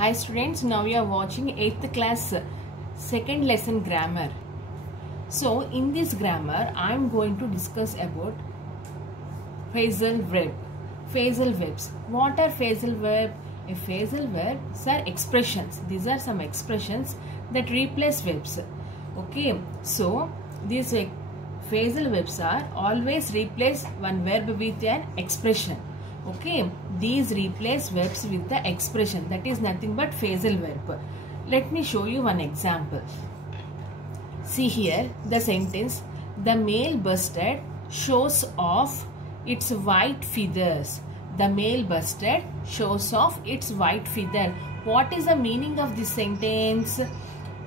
Hi students, now you are watching 8th class second lesson grammar. So in this grammar I am going to discuss about phrasal verb. Phrasal verbs. What are phrasal verb? A phrasal verbs are expressions. These are some expressions that replace verbs. Okay, so these phrasal verbs are always replace one verb with an expression. Okay, these replace verbs with the expression, that is nothing but phrasal verb. Let me show you one example. See here the sentence, the male bustard shows off its white feathers. The male bustard shows off its white feather. What is the meaning of this sentence?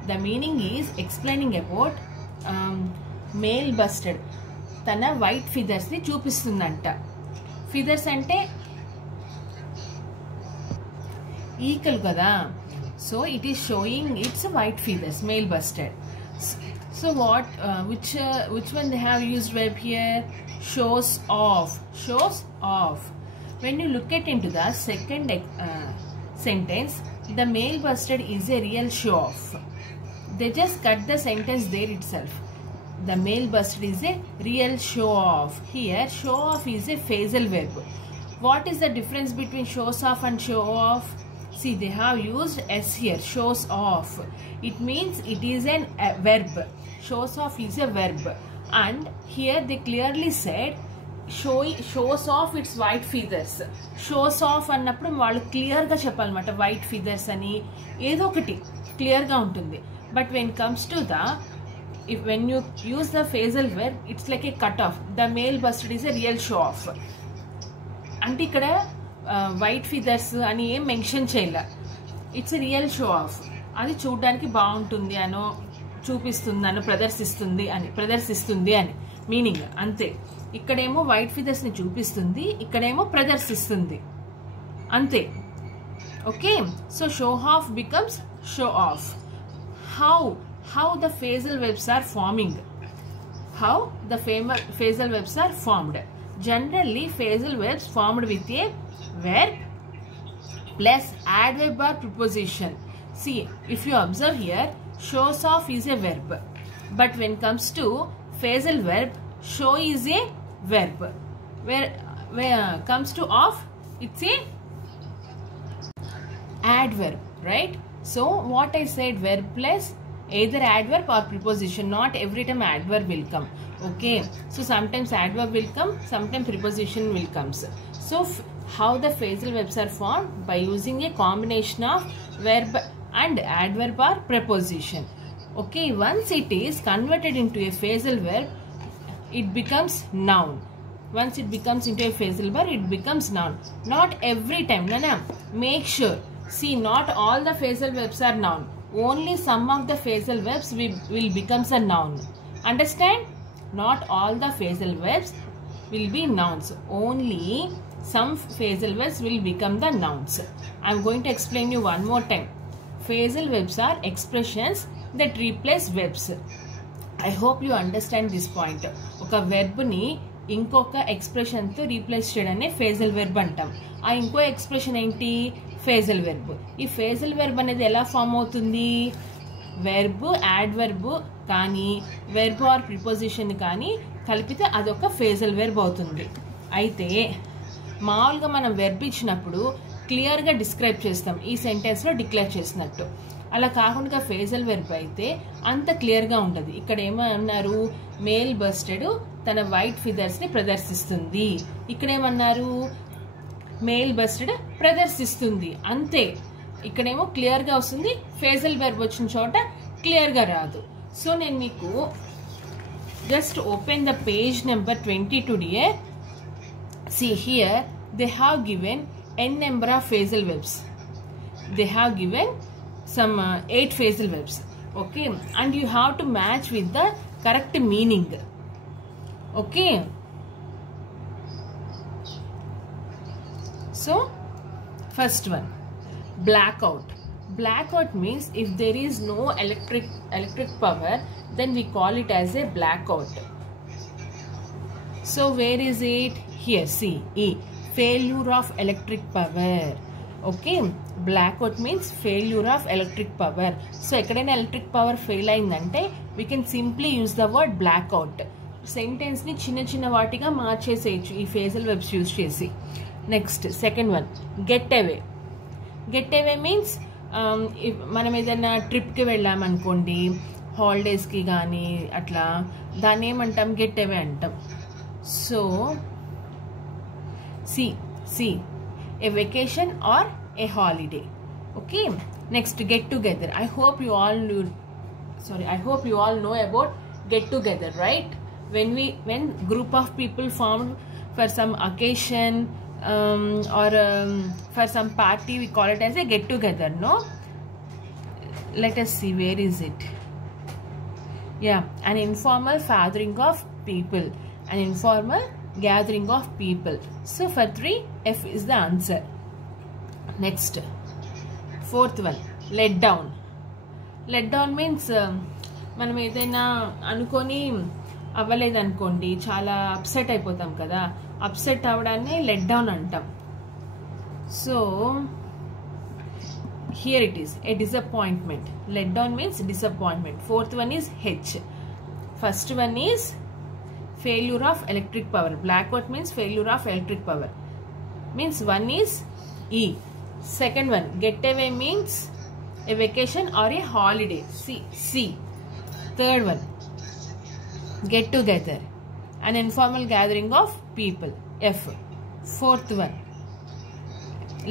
The meaning is explaining about male bustard tana white feathers ni చూపిస్తుందంట. Feathers ante eagle kada, so it is showing its white feathers, male bustard. So what which one they have used verb here? Shows off. Shows off. When you look at into the second sentence, the male bustard is a real show off. They just cut the sentence there itself. The male bustard is a real show off. Here show off is a phrasal verb. What is the difference between shows off and show off? See, they have used S here, shows off. It means it is a verb. Shows off is a verb. And here they clearly said shows off its white feathers. Shows off అన్నప్పుడు వాళ్ళు క్లియర్ గా చెప్పాలన్నమాట, white feathers అని ఏదో ఒకటి క్లియర్ గా ఉంటుంది. But when comes to the when you use the phrasal verb, it's like a cut off. The male bustard is a real show off. అంటే ఇక్కడ వైట్ ఫీదర్స్ అని ఏం మెన్షన్ చేయాల. It's a real show off. అది చూడడానికి బాగుంటుంది అనో, చూపిస్తుంది అనో, ప్రదర్శిస్తుంది అని మీనింగ్ అంతే. ఇక్కడేమో వైట్ ఫీదర్స్ ని చూపిస్తుంది, ఇక్కడేమో ప్రదర్శిస్తుంది అంతే. Okay, so show off becomes show off. How the phrasal verbs are forming. How the phrasal verbs are formed. Generally, phrasal verbs formed with a verb plus adverb or preposition. See, if you observe here, shows off is a verb. But when comes to phrasal verb, show is a verb. Where comes to off, it's a adverb, right? So, what I said, verb plus either adverb or preposition. Not every time adverb will come. Okay, so sometimes adverb will come, sometimes preposition will come. So how the phrasal verbs are formed? By using a combination of verb and adverb or preposition. Okay, once it is converted into a phrasal verb, it becomes noun. Once it becomes into a phrasal verb, it becomes noun. Not every time. No. Make sure. See, not all the phrasal verbs are noun. Only some of the phrasal verbs will becomes a noun. Understand? Not all the phrasal verbs will be nouns. Only some phrasal verbs will become the nouns. I am going to explain you one more time. Phrasal verbs are expressions that replace verbs. I hope you understand this point. Oka verb ni ఇంకొక ఎక్స్ప్రెషన్ తో రీప్లేస్ చేయడాన్ని ఫేజల్ వెర్బ్ అంటాం. ఆ ఇంకో ఎక్స్ప్రెషన్ ఏంటి? ఫేజల్ వెర్బ్. ఈ ఫేజల్ వెర్బ్ అనేది ఎలా ఫామ్ అవుతుంది? వెర్బ్, యాడ్వర్బ్ కానీ వెర్బ్ ఆర్ ప్రిపోజిషన్ కానీ కలిపితే అదొక ఫేజల్ వెర్బ్ అవుతుంది. అయితే మామూలుగా మనం వెర్బ్ ఇచ్చినప్పుడు క్లియర్గా డిస్క్రైబ్ చేస్తాం, ఈ సెంటెన్స్లో డిక్లేర్ చేసినట్టు. అలా కాకుండా ఫేజల్ వెర్బ్ అయితే అంత క్లియర్గా ఉండదు. ఇక్కడ ఏమన్నారు? మేల్ బస్టెడ్ తన వైట్ ఫిదర్స్ ని ప్రదర్శిస్తుంది. ఇక్కడేమన్నారు? మేల్ బస్టెడ్ ప్రదర్శిస్తుంది అంతే. ఇక్కడేమో క్లియర్ గా వస్తుంది, ఫేజల్ వెర్బ్ వచ్చిన చోట క్లియర్ గా రాదు. సో నేను మీకు just open the page number 22 dear. See here they have given n number of phrasal verbs. They have given some 8 phrasal verbs. Okay, and you have to match with the correct meaning. Okay, so first one, blackout. Blackout means if there is no electric power, then we call it as a blackout. So where is it? Here, see, failure of electric power. Okay, Blackout means failure of electric power. So ekkadaina electric power fail ayindante we can simply use the word blackout. Sentence ni chinna vaatiga marcheseyochu ee phrasal verbs use chesi. Next, second one, get away. Get away means if మనం ఏదైనా ట్రిప్కి వెళ్ళామనుకోండి, హాలిడేస్కి కానీ అట్లా, దాన్ని ఏమంటాం, get away అంటాం. So see a vacation or a holiday. Okay, next get together. I hope you all know about get together, right? When group of people formed for some occasion or for some party, we call it as a get together, no? Let us see, where is it? Yeah, an informal gathering of people. An informal gathering of people. So for 3, F is the answer. Next, fourth one, let down. Let down means మనం ఏదైనా అనుకొని అవ్వలేదు అనుకోండి, చాలా అప్సెట్ అయిపోతాం కదా, upset అవ్వడాన్ని let down అంటాం. So here it is a disappointment. Let down means disappointment. Fourth one is H. First one is failure of electric power. Blackout means failure of electric power, means one is E. Second one, get away means a vacation or a holiday, C. Third one, get together, an informal gathering of people, F. Fourth one,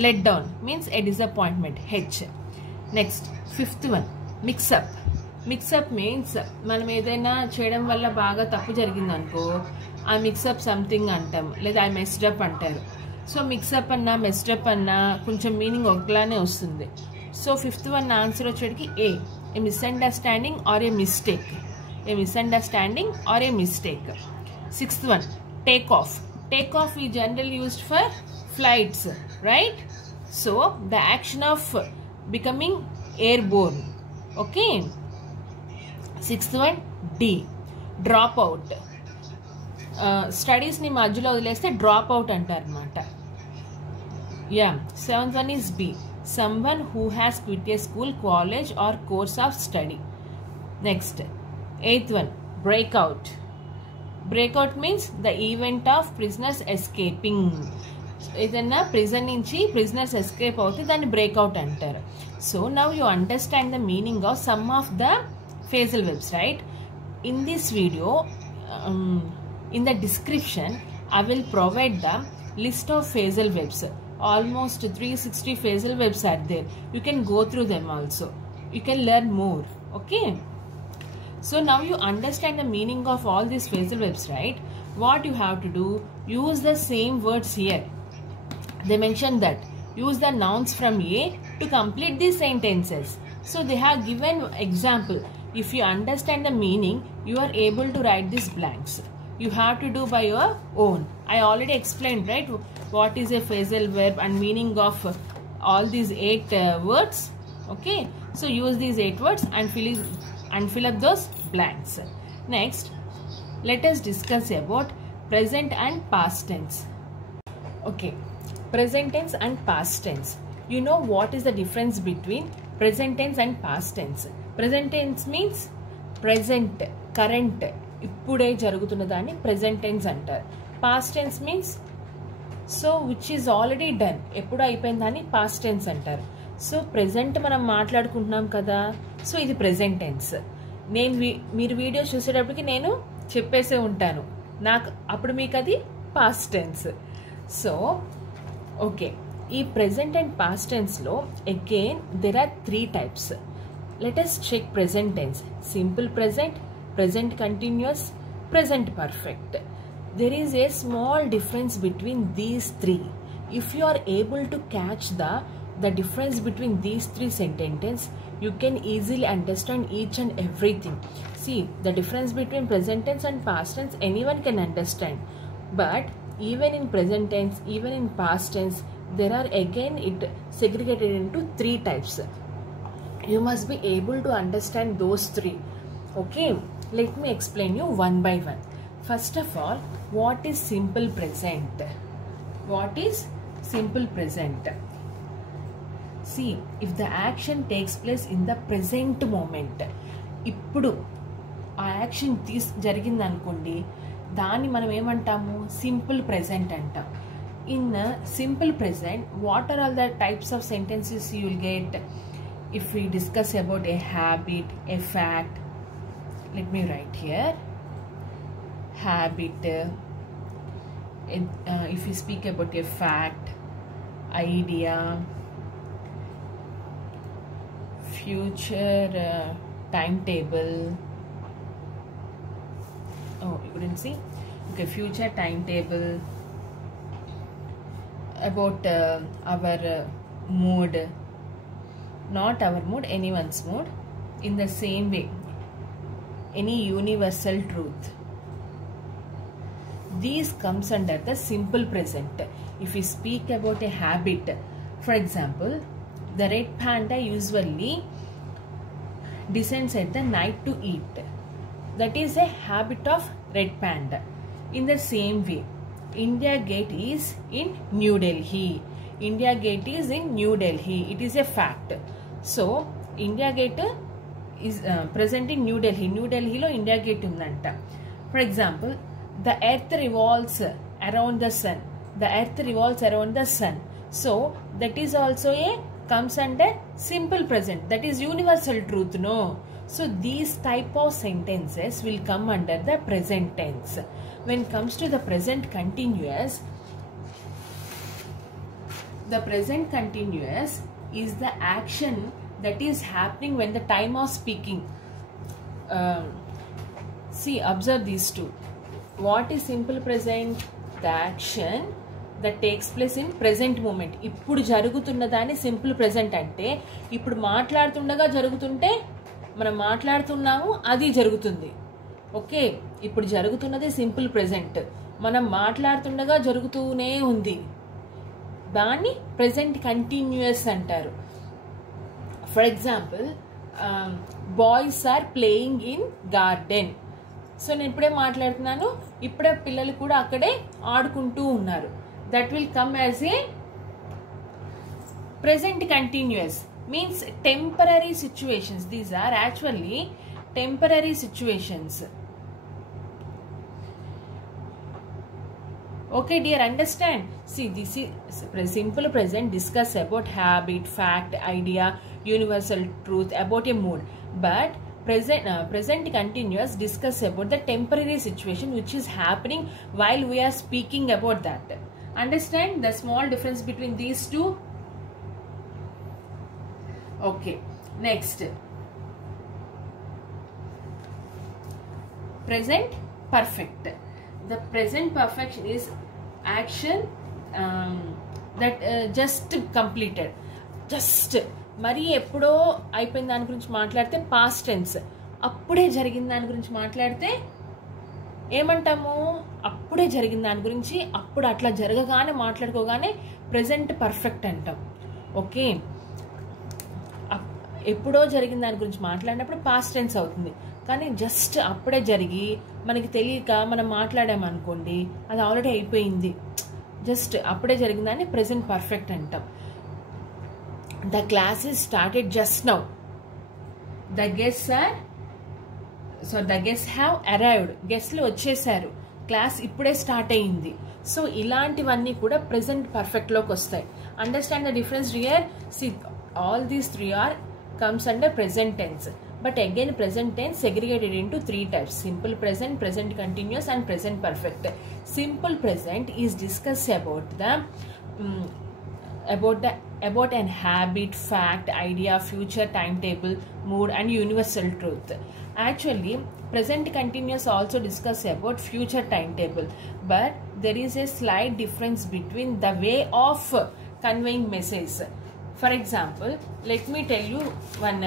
let down means a disappointment, H. Next, fifth one, mix up. Mix up means మనం ఏదైనా చేయడం వల్ల బాగా తప్పు జరిగిందనుకో, ఆ mix-up something అంటాం, లేదా ఐ మెస్డ్ అప్ అంటారు. సో మిక్సప్ అన్నా మెస్డ్ అప్ అన్నా కొంచెం మీనింగ్ ఒకలానే వస్తుంది. సో ఫిఫ్త్ వన్ ఆన్సర్ వచ్చేటికి a misunderstanding or a mistake. A misunderstanding or a mistake. Sixth one, take off. Take off is general used for flights, right? So the action of becoming airborne. Okay. Sixth one, D, drop out. స్టడీస్ని మధ్యలో వదిలేస్తే drop out అంటారు అనమాట. Yeah. Seventh one is B, someone who has quit a school, college or course of study. Next, eighth one, breakout. Breakout means the event of prisoners escaping. ఏదైనా ప్రిజన్ నుంచి prisoners escape అవుతే దాన్ని breakout అంటారు. So now you understand the meaning of some of the phrasal verbs, right? In this video, in the description, I will provide the list of phrasal verbs. Almost 360 phrasal verbs are there. You can go through them also. You can learn more. Okay. So now you understand the meaning of all these phrasal verbs, right? What you have to do, use the same words here. They mentioned that use the nouns from A to complete these sentences. So they have given example. If you understand the meaning, you are able to write these blanks. You have to do by your own. I already explained, right, what is a phrasal verb and meaning of all these 8 words. Okay, so use these 8 words and fill up those blanks. Next, let us discuss about present and past tense. Okay, present tense and past tense. You know what is the difference between present tense and past tense? Present tense means present, current, ఇప్పుడే జరుగుతున్న దాన్ని present tense అంటారు. Past tense means so which is already done, ఎప్పుడు అయిపోయిందని past tense అంటారు. So present మనం మాట్లాడుకుంటున్నాం కదా, సో ఇది ప్రెజెంట్ టెన్స్. మీరు వీడియో చూసేటప్పటికి నేను చెప్పేసే ఉంటాను, అప్పుడు మీకు అది పాస్ట్ టెన్స్. సో ఓకే, ఈ ప్రెజెంట్ అండ్ పాస్ట్ టెన్స్లో అగైన్ దెర్ ఆర్ 3 types. లెట్ us check present tense. Simple present, present continuous, present perfect. There is a small difference between these 3. If you are able to catch the difference between these 3 sentences, you can easily understand each and everything. See, the difference between present tense and past tense anyone can understand, but even in present tense, even in past tense, there are again it segregated into 3 types. You must be able to understand those 3. Okay, let me explain you one by one. First of all, what is simple present? What is simple present? See, if the action takes place in the present moment, ఇప్పుడు ఆ యాక్షన్ జరిగింది అనుకోండి, దాన్ని మనం ఏమంటాము, simple present అంటాం. In simple present, what are all the types of sentences you will get if we discuss about a habit, a fact? Let me write here. Habit. If we speak about a fact, idea, future timetable. Oh, you couldn't see? Okay, future timetable. About our mood. Not our mood, anyone's mood. In the same way, any universal truth. These comes under the simple present. If we speak about a habit, for example, the red panda usually descends at the night to eat. That is a habit of red panda. In the same way, India Gate is in New Delhi. India Gate is in New Delhi. It is a fact. So, India Gate is present in New Delhi. New Delhi lo India Gate undanta. For example, the earth revolves around the sun. The earth revolves around the sun. So, that is also comes under simple present. That is universal truth, no? So, these type of sentences will come under the present tense. When it comes to the present continuous, the present continuous is the action that is happening when the time of speaking. See, observe these two. What is simple present? The action that takes place in present moment. ఇప్పుడు జరుగుతున్నదాన్ని simple present అంటే, ఇప్పుడు మాట్లాడుతుండగా జరుగుతుంటే మనం మాట్లాడుతున్నాము, అది జరుగుతుంది. ఓకే, ఇప్పుడు జరుగుతున్నది సింపుల్ ప్రెజెంట్, మనం మాట్లాడుతుండగా జరుగుతూనే ఉంది, దాన్ని ప్రెజెంట్ కంటిన్యూయస్ అంటారు. For example, boys are playing in garden. So నేను ఇప్పుడే మాట్లాడుతున్నాను, ఇప్పుడే పిల్లలు కూడా అక్కడే ఆడుకుంటూ ఉన్నారు. That will come as a present continuous. Means temporary situations. These are actually temporary situations. Okay dear, understand? See, this is simple present discuss about habit, fact, idea, universal truth, about a mood. But present continuous discuss about the temporary situation which is happening while we are speaking about that. Understand the small difference between these two? Okay, next. Present perfect. The present perfection is action that just completed. Just మరి ఎప్పుడో అయిపోయిన దాని గురించి మాట్లాడితే past tense. అప్పుడే జరిగిన దాని గురించి మాట్లాడితే ఏమంటాము, అప్పుడే జరిగిన దాని గురించి అప్పుడు అట్లా జరగగానే మాట్లాడుకోగానే ప్రెజెంట్ పర్ఫెక్ట్ అంటాం. ఓకే, ఎప్పుడో జరిగిన దాని గురించి మాట్లాడినప్పుడు పాస్ట్ టెన్స్ అవుతుంది. కానీ జస్ట్ అప్పుడే జరిగి మనకి తెలియక మనం మాట్లాడామనుకోండి, అది ఆల్రెడీ అయిపోయింది, జస్ట్ అప్పుడే జరిగిందని ప్రెజెంట్ పర్ఫెక్ట్ అంటాం. The classes started just now. The guests have arrived. గెస్ట్లు వచ్చేసారు, క్లాస్ ఇప్పుడే స్టార్ట్ అయ్యింది. సో ఇలాంటివన్నీ కూడా ప్రెజెంట్ పర్ఫెక్ట్లోకి వస్తాయి. Understand the difference here. See, all these three are comes under present tense. But again, present tense segregated into three types: simple present, present continuous, and present perfect. Simple present is discussed about an habit, fact, idea, future timetable, mood, and universal truth. Actually, present continuous also discuss about future timetable, but there is a slight difference between the way of conveying message. For example, let me tell you one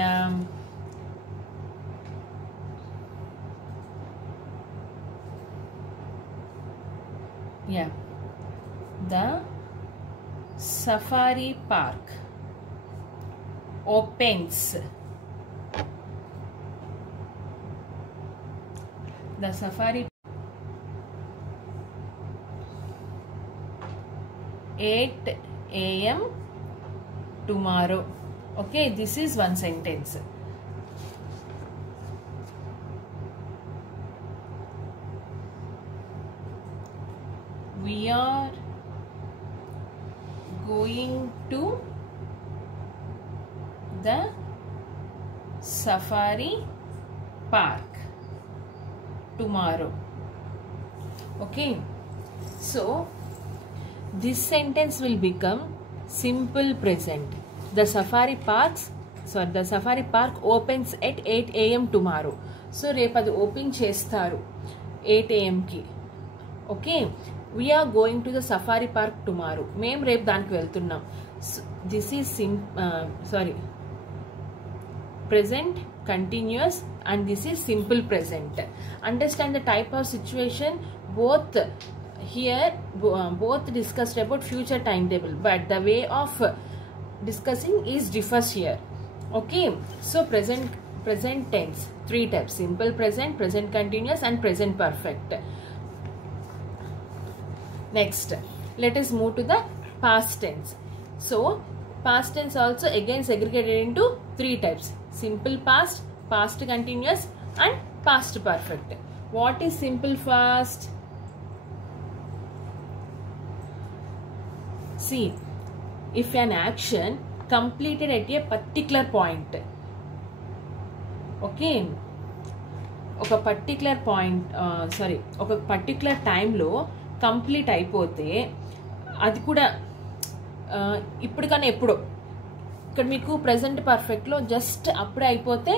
the safari park opens. The safari 8 a.m. tomorrow. Okay, this is one sentence. We are going to the safari park tomorrow. Okay, so this sentence will become simple present. The safari park opens at 8 AM tomorrow. So repu adi open chestaru 8 AM ki. Okay, we are going to the safari park tomorrow. Mem repu daniki veltunnam. So, this is present continuous and this is simple present. Understand the type of situation. Both here both discussed about future timetable, but the way of discussing is differs here. Okay, so present tense, 3 types: simple present, present continuous and present perfect. Next, let us move to the past tense. So past tense also again segregated into 3 types: simple past, past continuous and past perfect. What is simple past? See, if an action completed at a particular point, okay, ఒక particular point ఒక పర్టికులర్ టైంలో కంప్లీట్ అయిపోతే అది కూడా ఇప్పటికన్నా ఎప్పుడో, ఇక్కడ మీకు ప్రెజెంట్ పర్ఫెక్ట్లో జస్ట్ అప్పుడే అయిపోతే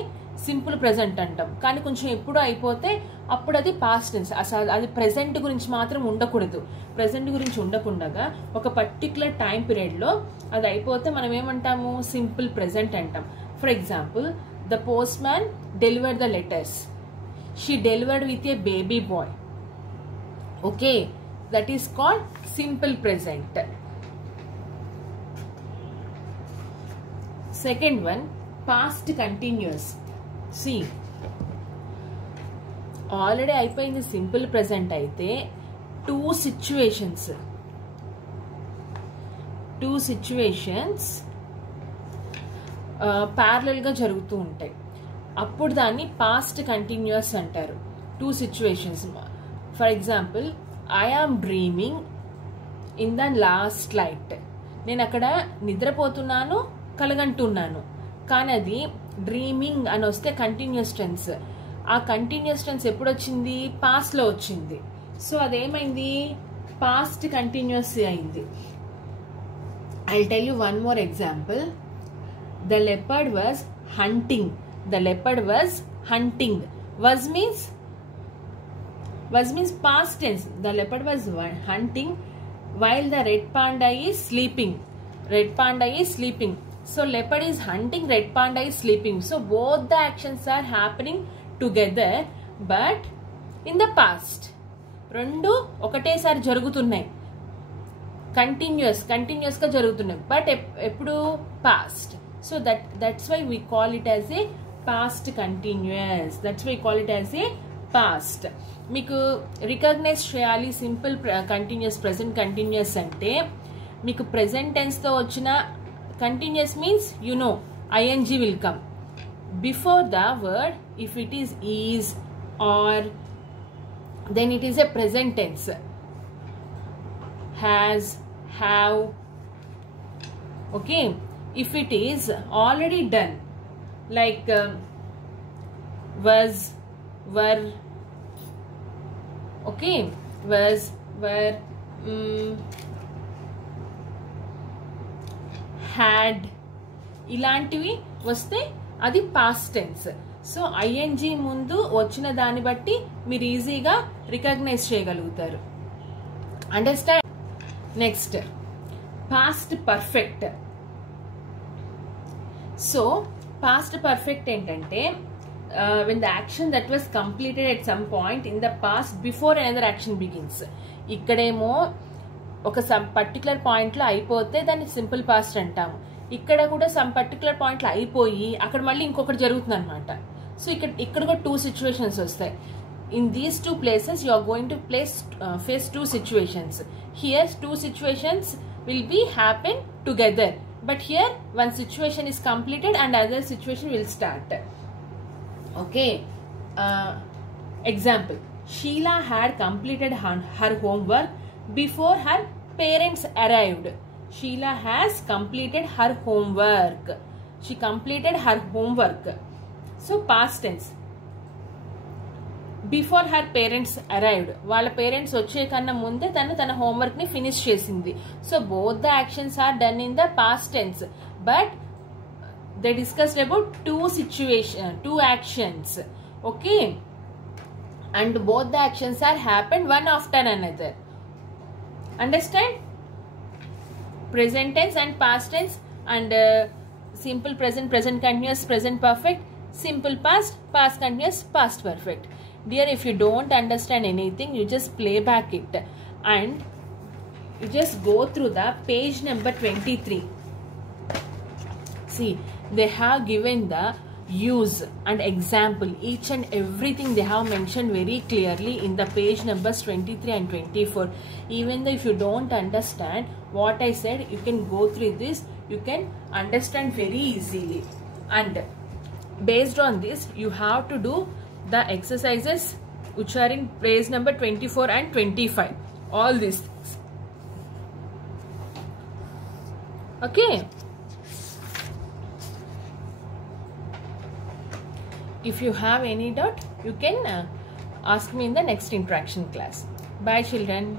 సింపుల్ ప్రెజెంట్ అంటాం. కానీ కొంచెం ఎప్పుడో అయిపోతే అప్పుడు అది పాస్ట్ టెన్స్. అసలు అది ప్రెజెంట్ గురించి మాత్రం ఉండకూడదు. ప్రెజెంట్ గురించి ఉండకుండా ఒక పర్టికులర్ టైం పీరియడ్లో అది అయిపోతే మనం ఏమంటాము? సింపుల్ ప్రెజెంట్ అంటాం. For example, the postman delivered the letters. She delivered with a baby boy. Okay, that is called simple present. Second one, past continuous. See, already అయిపోయింది సింపుల్ ప్రెజెంట్ అయితే two situations ప్యారలల్గా జరుగుతూ ఉంటాయి. అప్పుడు దాన్ని past continuous అంటారు. 2 situations. For example, I am dreaming in the last light. నేను అక్కడ నిద్రపోతున్నాను, కలగంటున్నాను. కానీ అది డ్రీమింగ్ అని వస్తే కంటిన్యూస్ టెన్స్. ఆ కంటిన్యూస్ టెన్స్ ఎప్పుడు వచ్చింది? పాస్ట్లో వచ్చింది. సో అదేమైంది? పాస్ట్ కంటిన్యూస్ అయింది. I tell you one more example. The leopard was hunting. The leopard was hunting. Was means past tense. The leopard was hunting while the red panda is sleeping. Red panda is sleeping. So leopard is hunting, red panda is sleeping. So both the actions are happening together, but in the past. రెండు ఒకటేసారి జరుగుతున్నాయి. కంటిన్యూస్ గా జరుగుతున్నాయి. బట్ ఎప్పుడు? Past. So that's why we call it as a past continuous. That's why we call it as a past. మీకు recognize చేయాలి simple continuous, present continuous అంటే మీకు ప్రెజెంట్ టెన్స్తో వచ్చిన continuous means you know ING will come before the word. If it is are then it is a present tense. Has, have. Okay, if it is already done, like was, were. Okay, was, were, had, ఇలాంటివి వస్తే అది past tense. So ING ముందు వచ్చిన దాన్ని బట్టి మీరు ఈజీగా రికగ్నైజ్ చేయగలుగుతారు. Understand? Next, past perfect. So past perfect ఏంటంటే when the action that was completed at some point in the past before another action begins. ఇక్కడేమో ఒక సమ్ పర్టికులర్ పాయింట్లో అయిపోతే దాన్ని సింపుల్ పాస్ట్ అంటాము. ఇక్కడ కూడా సమ్ పర్టికులర్ పాయింట్లో అయిపోయి అక్కడ మళ్ళీ ఇంకొకటి జరుగుతుంది అనమాట. సో ఇక్కడ కూడా 2 సిచ్యువేషన్స్ వస్తాయి. In these 2 places you are going to face 2 situations. Here 2 situations will be happen together but here one situation is completed and other situation will start. Okay. Example, Sheila had completed her homework before her parents arrived. Sheila has completed her homework. She completed her homework. So past tense. Before her parents arrived, వాళ్ళ పేరెంట్స్ వచ్చే కన్నా ముందే తన homework ని ఫినిష్ చేసింది. So both the actions are done in the past tense, but they discussed about two actions. Okay, and both the actions are happened one after another. Understand? Present tense and past tense, and simple present, present continuous, present perfect, simple past, past continuous, past perfect. Dear, if you don't understand anything, you just play back it and you just go through the page number 23. See, they have given the use and example, each and everything they have mentioned very clearly in the page numbers 23 and 24. Even though if you don't understand what I said, you can go through this, you can understand very easily, and based on this you have to do the exercises which are in page number 24 and 25, all these things. Okay. If you have any doubt, you can ask me in the next interaction class. Bye children.